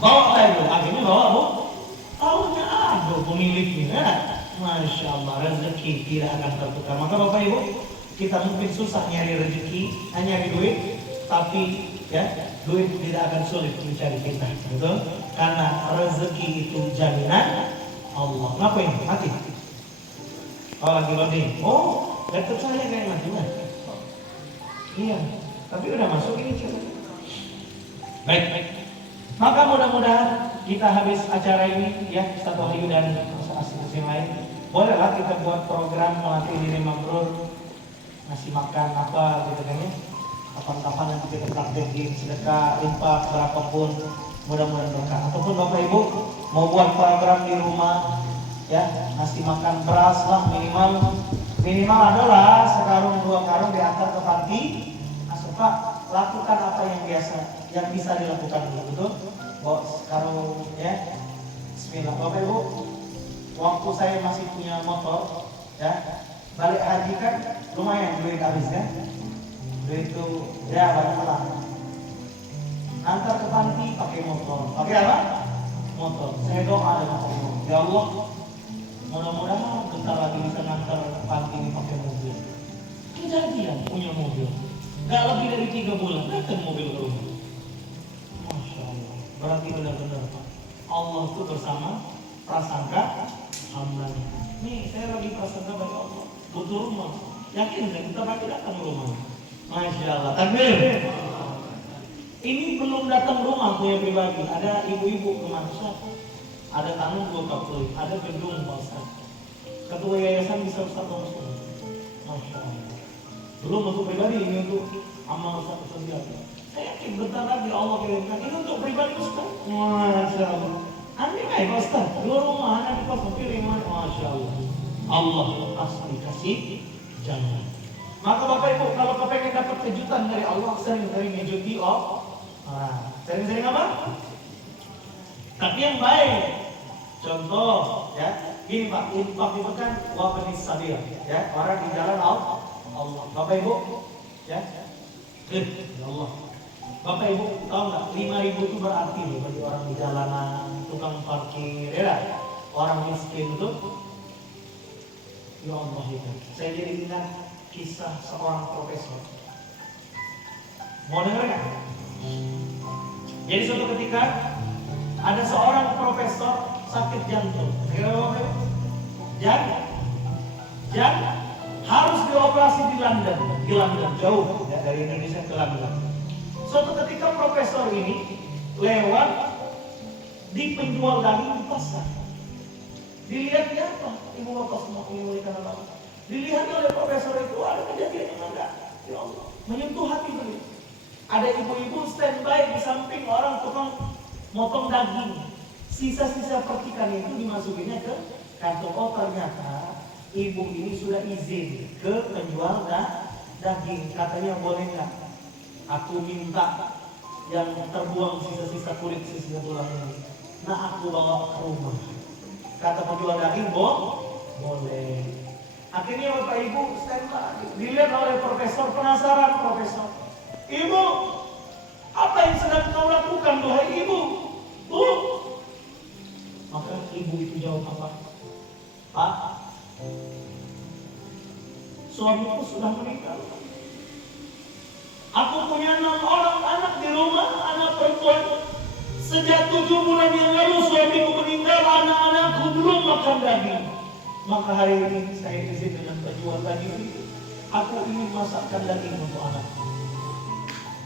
Bawa lagi, akhirnya bawa bu. Tahunya ada pemiliknya. Masya Allah, rezeki tidak akan tertukar. Maka Bapak Ibu, kita mungkin susah nyari rezeki, nyari duit, tapi ya duit tidak akan sulit mencari kita, betul? Karena rezeki itu jaminan Allah. Ngapain? Mati. Oh lagi loading. Oh, laptop saya kayak mati. Iya, tapi udah masuk ini coba. Baik. Maka mudah-mudahan kita habis acara ini ya, Ustaz Wahyu dan asisten lain, bolehlah kita buat program melatih diri mabrur, ngasih makan apa gitu kan ya. Kapan-kapan nanti kita praktekin sedekah, infak berapapun, mudah-mudahan berkah. Ataupun Bapak Ibu mau buat program di rumah ya, ngasih makan beras lah minimal adalah sekarung 2 karung diantar ke panti asuhan. Lakukan apa yang bisa dilakukan dulu, betul? Bawa sekarung ya. Bismillah. Bapak Ibu, waktu saya masih punya motor ya, balik haji kan lumayan duit habis kan? Duit itu ya banyak lah. Antar ke panti pakai motor. Pakai apa? Motor. Saya doa dengan Allah, ya Allah, mudah-mudahan bentar lagi bisa ngantar ke panti ini pakai mobil. Kejadian punya mobil. Gak lebih dari 3 bulan datang mobil ke rumah. Masya Allah. Berarti benar-benar Allah itu bersama prasangka hambanya. Nih saya lagi prasangka bagi Allah, butuh rumah. Yakin nggak kita pasti datang ke rumah? Masya Allah. Takbir. Ini belum datang rumah punya pribadi. Ada ibu-ibu kemanusiaan, ada tanah 2 kapsul, ada gedung pasar. Ketua yayasan bisa Ustaz langsung. Masya Allah. Belum untuk pribadi, ini untuk amal sosial. Saya yakin bentar lagi Allah kirimkan ini untuk pribadi Ustaz. Masya Allah. Aneh nggak ya Ustaz? 2 rumah anak di kos kiriman. Masya Allah. Allah asli kasih jangan. Maka Bapak Ibu kalau kepengen dapat kejutan dari Allah, sering-sering ngejuti sering-sering apa? Tapi yang baik. Contoh ya, gini Pak, infak itu kan wabanis sabil ya, orang di jalan Allah. Bapak Ibu ya, ya Allah. Bapak Ibu tahu nggak 5.000 itu berarti loh bagi orang di jalanan, tukang parkir, ya orang miskin itu. Ya Allah itu. Saya jadi ingat kisah seorang profesor. Mau dengar nggak? Jadi suatu ketika ada seorang profesor sakit jantung. Jantung harus dioperasi di London jauh ya, dari Indonesia ke London. Suatu ketika profesor ini lewat di penjual daging di pasar. Dilihatnya apa? Ibu bapak semua mengulikan Allah. Dilihat oleh profesor itu ada kejadian yang enggak, ya Allah, menyentuh hati beliau. Ada ibu-ibu standby di samping orang tukang motong daging. Sisa-sisa percikan itu dimasukinnya ke kantong. Oh ternyata ibu ini sudah izin ke penjual daging. Katanya boleh nggak? Aku minta yang terbuang sisa-sisa kulit, sisa tulang ini. Nah aku bawa ke rumah. Kata penjual daging, boleh. Akhirnya Bapak Ibu standby. Dilihat oleh profesor, penasaran profesor. Ibu, apa yang sedang kau lakukan, wahai ibu? Maka ibu itu jawab apa? Pak, suamiku sudah meninggal. Aku punya 6 orang anak di rumah, anak perempuan. Sejak 7 bulan yang lalu suamiku meninggal, anak-anakku belum makan daging. Maka hari ini saya izin dengan penjual daging ini. Aku ingin masakkan daging untuk anakku.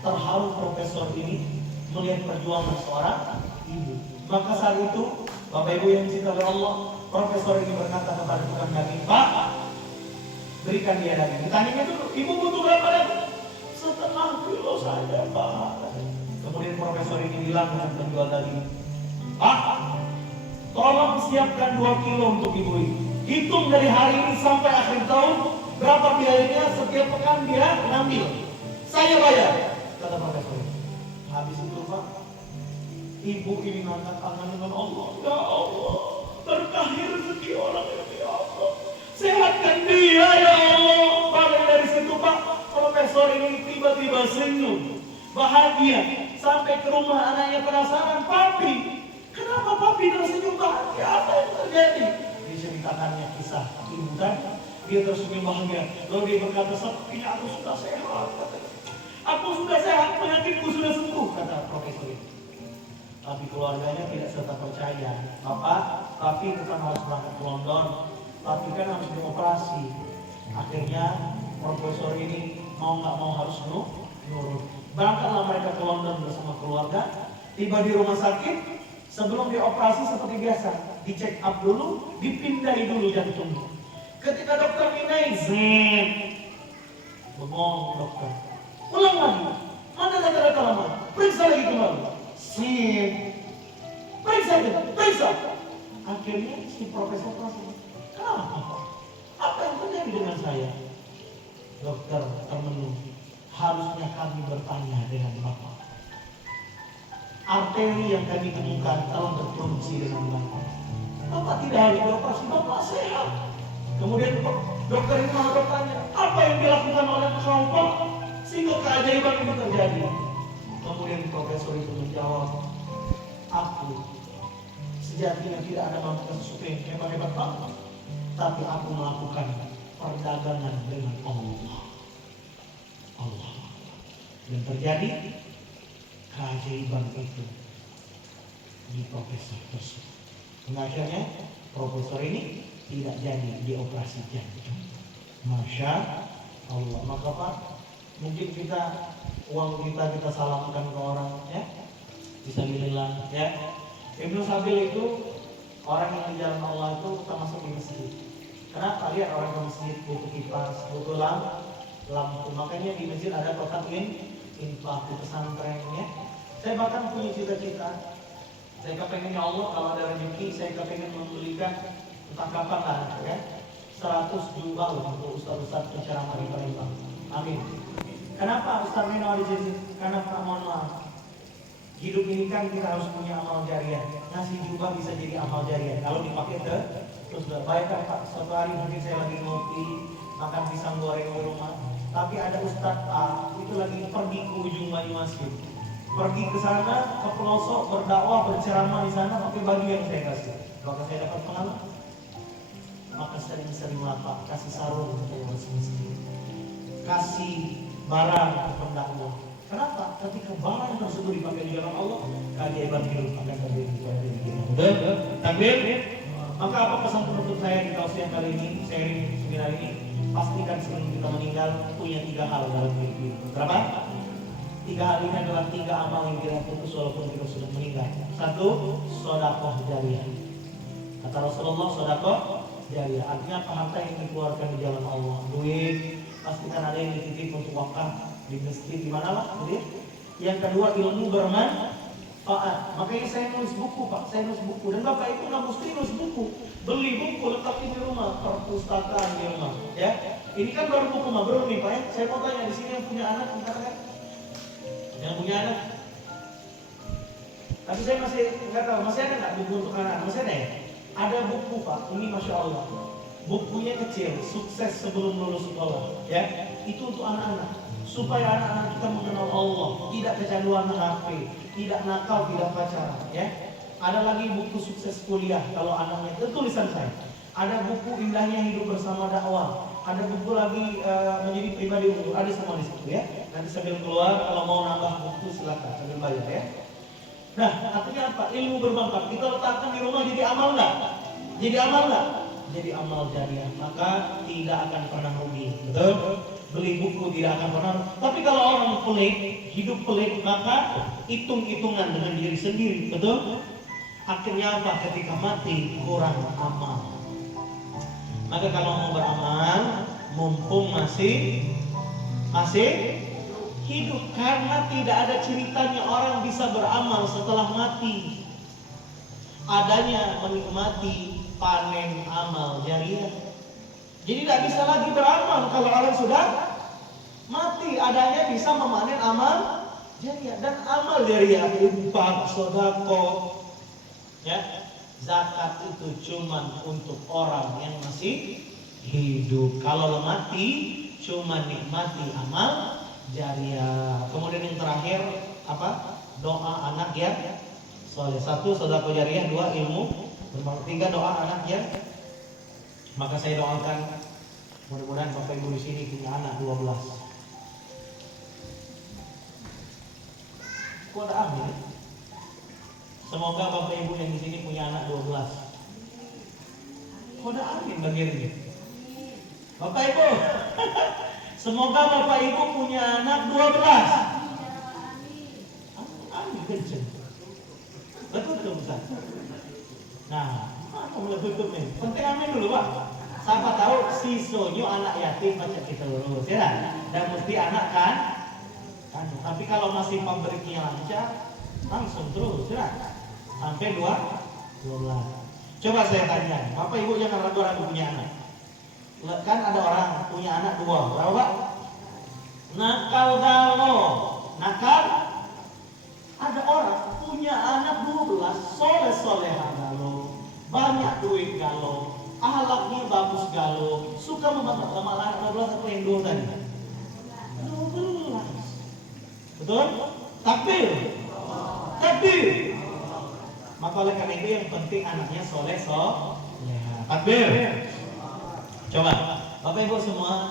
Terharu profesor ini melihat perjuangan seorang ibu. Maka saat itu Bapak Ibu yang dicintai oleh Allah, profesor ini berkata kepada tukang daging, Pak, berikan dia daging. Ditanya dulu, ibu butuh berapa daging? 1/2 kilo saja Pak. Kemudian profesor ini bilang dengan penjual daging, Pak, tolong siapkan 2 kilo untuk ibu ini. Hitung dari hari ini sampai akhir tahun, berapa biayanya setiap pekan dia ngambil. Saya bayar. Kata profesor. Habis itu Pak, ibu ini ngangkat tangan dengan Allah. Ya Allah, berkahi rezeki orang ini ya Allah. Sehatkan dia ya Allah. Balik dari situ Pak, profesor ini tiba-tiba senyum, bahagia. Sampai ke rumah anaknya penasaran, papi, kenapa papi tersenyum bahagia? Apa yang terjadi? Diceritakannya kisah ibu tadi. Dia tersenyum bahagia. Lalu dia berkata, sepertinya aku sudah sehat. Aku sudah sehat, penyakitku sudah sembuh, kata profesor itu. Tapi keluarganya tidak serta percaya. Bapak, papi bukan harus berangkat ke London, papi kan harus dioperasi. Akhirnya profesor ini mau nggak mau harus nurut. Berangkatlah mereka ke London bersama keluarga. Tiba di rumah sakit, sebelum dioperasi seperti biasa, dicek up dulu, dipindahi dulu jantungnya. Ketika dokter pindahin, bengong dokter. Ulang lagi, mana data-data lama? Periksa lagi kembali. Periksa. Akhirnya si profesor langsung, kenapa? Apa yang terjadi dengan saya? Dokter termenung. Harusnya kami bertanya dengan Bapak. Arteri yang kami temukan telah berfungsi dengan Bapak. Bapak tidak harus dioperasi, Bapak sehat. Kemudian dokter itu malah bertanya, apa yang dilakukan oleh engkau Pak sehingga keajaiban itu terjadi? Kemudian profesor itu menjawab, aku sejatinya tidak ada melakukan sesuatu yang hebat-hebat banget, tapi aku melakukan perdagangan dengan Allah. Dan terjadi keajaiban itu di profesor tersebut. Akhirnya profesor ini tidak jadi dioperasi jantung. Masya Allah. Maka Pak, mungkin uang kita salamkan ke orang, ya, bisa bilang, ya. Ibnu Sabil itu orang yang di jalan Allah itu termasuk di masjid. Kenapa? Lihat orang ke masjid butuh kipas, butuh lampu. Makanya di masjid ada kotak infak di pesantren, ya. Saya bahkan punya cita-cita. Saya kepengen, ya Allah, kalau ada rezeki, saya kepengen membelikan entah kapan lah, ya, 100 jubah untuk ustaz-ustaz penceramah di Palembang. Amin. Kenapa Ustaz Rino di sini? Karena mohon maaf, hidup ini kan kita harus punya amal jariah. Ngasih jubah bisa jadi amal jariah kalau dipakai terus. Bayangkan Pak, suatu hari mungkin saya lagi ngopi, makan pisang goreng di rumah, tapi ada Ustaz A itu lagi pergi ke ujung Banyumasin, pergi ke sana, ke pelosok, berdakwah, berceramah di sana pakai baju yang saya kasih. Maka saya dapat pengalaman. Maka sering-seringlah Pak kasih sarung untuk miskin, kasih barang ke pendakwah. Kenapa? Ketika barang tersebut dipakai di jalan Allah, keajaiban hidup akan terjadi. Takbir. Maka apa pesan penutup saya di tausiah kali ini, sharing seminar ini? Pastikan sebelum kita meninggal punya 3 hal dalam hidup ini. Berapa? 3 hal ini adalah 3 amal yang tidak putus walaupun kita sudah meninggal. 1, sedekah jariah. Kata Rasulullah, sedekah jariah artinya apa? Harta yang dikeluarkan di jalan Allah. Duit, pastikan ada yang dititip untuk wakaf di masjid, di mana lah, gitu ya. Yang kedua, ilmu bermanfaat. Makanya saya nulis buku Pak, saya nulis buku. Dan Bapak itu nggak mesti nulis buku, beli buku letakin di rumah, perpustakaan di rumah, ya. Ini kan baru buku mah, belum nih Pak, ya. Saya mau tanya di sini yang punya anak, kan? Yang punya anak. Tapi saya masih nggak tahu, masih ada nggak buku untuk anak? Masih ada ya? Ada buku Pak, ini Masya Allah. Bukunya kecil, sukses sebelum lulus sekolah, ya. Itu untuk anak-anak, supaya anak-anak kita mengenal Allah, tidak kecanduan HP, tidak nakal, tidak pacaran, ya. Ada lagi buku sukses kuliah kalau anaknya, itu tulisan saya. Ada buku indahnya hidup bersama dakwah. Ada buku lagi menjadi pribadi unggul. Ada semua di situ, ya. Nanti sambil keluar kalau mau nambah buku silakan sambil bayar, ya. Nah, artinya apa? Ilmu bermanfaat kita letakkan di rumah jadi amal nggak? Jadi amal nggak? Jadi amal jariah. Maka tidak akan pernah rugi. Betul? Beli buku tidak akan pernah. Tapi kalau orang pelit, hidup pelit, maka hitung-hitungan dengan diri sendiri. Betul? Akhirnya apa? Ketika mati kurang amal. Maka kalau mau beramal, mumpung masih hidup, karena tidak ada ceritanya orang bisa beramal setelah mati. Adanya menikmati panen amal jariah. Jadi tidak bisa lagi beramal kalau orang sudah mati. Adanya bisa memanen amal jariah. Dan amal jariah, infak, sedekah, ya, zakat itu cuma untuk orang yang masih hidup. Kalau mati cuma nikmati amal jariah. Kemudian yang terakhir apa? doa anak yang soleh. 1, sedekah jariah. 2, ilmu bermanfaat. 3, doa anak yang. Maka saya doakan mudah-mudahan Bapak Ibu di sini punya anak 12. Kok ada amin? Semoga Bapak Ibu yang di sini punya anak 12. Kok ada amin bagian ini? Bapak Ibu, semoga Bapak Ibu punya anak 12. Amin kenceng. Betul tuh Ustaz. Nah, apa mulai tutup nih? Penting amin dulu Pak. Siapa tahu si Sonyo anak yatim baca kita lurus ya. Dan mesti anak kan? Tapi kalau masih pemberinya lancar, langsung terus ya. Sampai 12. Coba saya tanya, Bapak Ibu jangan ragu-ragu punya anak. Kan ada orang punya anak 2, berapa Pak? Nakal galau, nakal. Ada orang punya anak 12, soleh-soleha galau, banyak duit galau, ahlaknya bagus galau, suka membantu sama anak 12 apa yang 2 tadi? 12. Betul? Takbir. Takbir. Maka oleh karena itu yang penting anaknya soleh. Takbir. Coba Bapak Ibu semua